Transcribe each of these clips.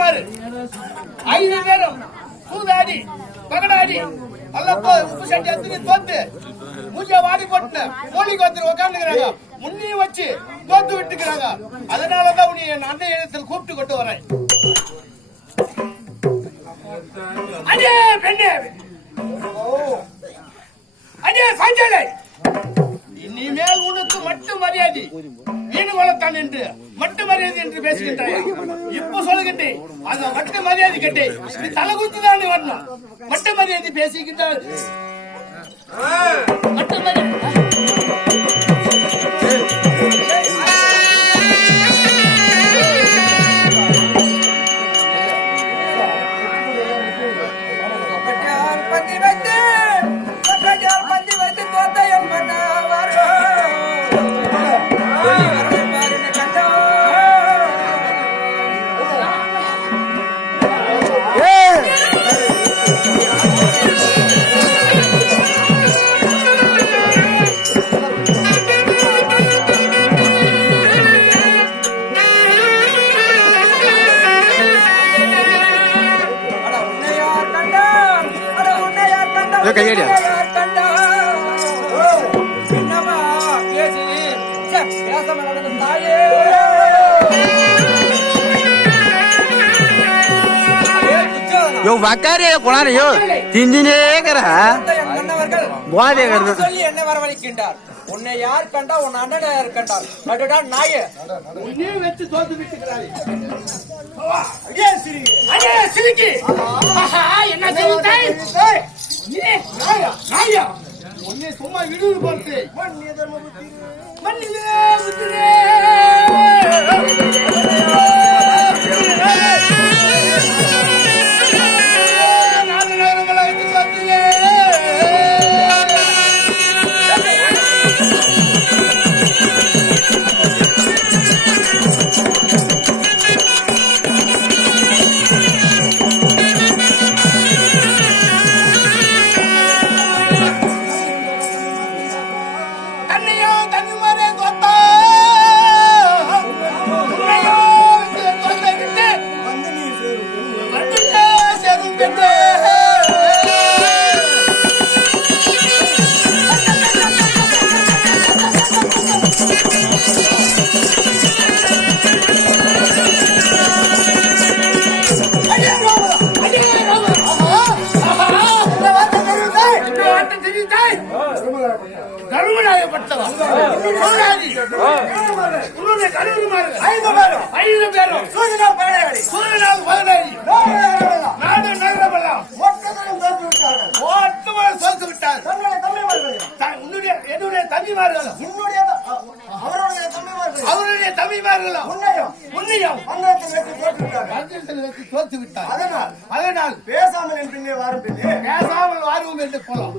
பாரு 5 பேரும் சூதாடி பகடாடி அல்லப்போ உப்பு சட்டி எடுத்து தோத்து மூஞ்ச வாடி போட்டு மோலிக்கு வந்து உட்காந்துக்கிறாங்க முன்னையும் வச்சு தோத்து விட்டுக்கிறாங்க. அதனாலதான் உன்னை என் அண்ணன் இடத்தில் கூப்பிட்டு கொண்டு வரேன். அடே பெண்ணே, அடே பாஞ்சாலை, இனிமேல் உனக்கு மட்டும் மரியாதை வீணு வளர்த்தான் என்று மட்டு மரியாதை என்று பேசுகின்றாய். இப்ப சொல்லுகின்றேன் அந்த மட்டு மரியாதை கேட்டே நீ தலை குத்துதான் வரணும். மட்டு மரியாதை பேசிக்கிட்டால் மட்டு மரியாதை கையடியா யோ வக்காரே குணாரையோ திஞ்சினே சொல்லி என்ன வரவழைக்கின்றார்? உன்னை யார் கண்டா உன் அண்ணனை யார் கண்டார்? அடடா நாயே, உன்னையும் வச்சு தோத்து விட்டுக்கிறாய். என்ன செய்தாய்? நாயா உன்னை சும்மா விடுவது பார்த்து மண்ணிலே புத்திரே அவருடைய தம்பிமார்களும் தோத்து விட்டார். அதனால் பேசாமல் என்று வாருவோம் என்று போலாம்.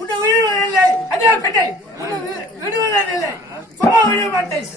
உன்னை விடுவதில்லை. அதே பெண்ணை விடுவதில்லை. சும்மா விட மாட்டேன்.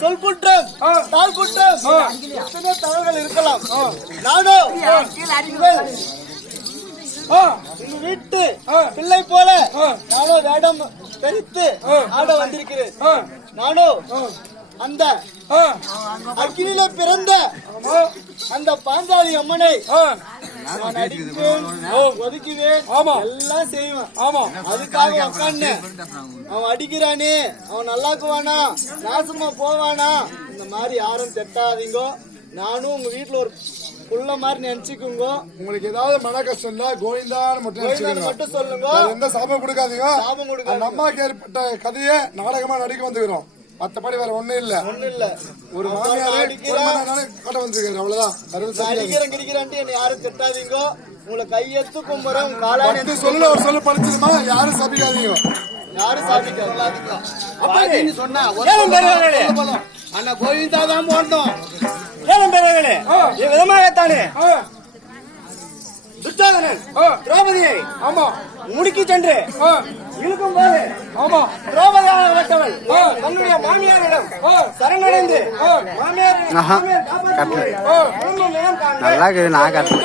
சொல் குற்றம், தாழ் குற்றம், எத்தனை தவறுகள் இருக்கலாம். நானோ உங்க வீட்டு பிள்ளை போல நானும் வேடம் தரித்து ஆட வந்திருக்கிறேன். நானும் அந்த அக்கினில பிறந்த அந்த பாஞ்சாலி அம்மனை நான் அடிப்பேன், ஒதுக்குவேன், எல்லாம் செய்வேன். அதுக்காக உட்காந்து அவன் அடிக்கிறானே, அவன் நல்லாக்குவானா, நாசமா போவானா, இந்த மாதிரி யாரும் திட்டாதீங்க. நானும் உங்க வீட்டுல ஒரு புள்ள மாதிரி நினைச்சுக்குங்க. உங்களுக்கு ஏதாவது மன கஷ்டம் இல்ல, கோவிந்தான்னு மட்டும் சொல்லுங்க. எந்த சாபம் கொடுக்காதீங்க. சாபம் கொடுக்காதீங்க. அந்த அம்மாக்கு ஏற்பட்ட கதையை நாடகமா நடிக்க வந்துக்கிறோம். மத்தபடி வேற ஒண்ணும் இல்ல. ஒரு மாமியாரு காட்ட வந்திருக்காரு, அவ்வளவுதான். அடிக்கிறேன் என்ன யாரும் திட்டாதீங்க. உங்களை கையெத்து கும்புறோம், காலாடி சொல்ல ஒரு சொல்ல படிச்சிருமா, யாரும் சாப்பிடாதீங்க. யாரும் சாப்பிடாதீங்க. அப்படின்னு சொன்னா அண்ணா கோவிந்தா தான் போடணும். விதமாகத்தானே துச்சாதனன் திரௌபதியை முடுக்கி சென்று இழுக்கும் போது திரௌபதியாகப்பட்டவள் தன்னுடைய மாமியாரிடம் சரணடைந்து மாமியார் நல்லா இருக்குது, நான் கட்டல.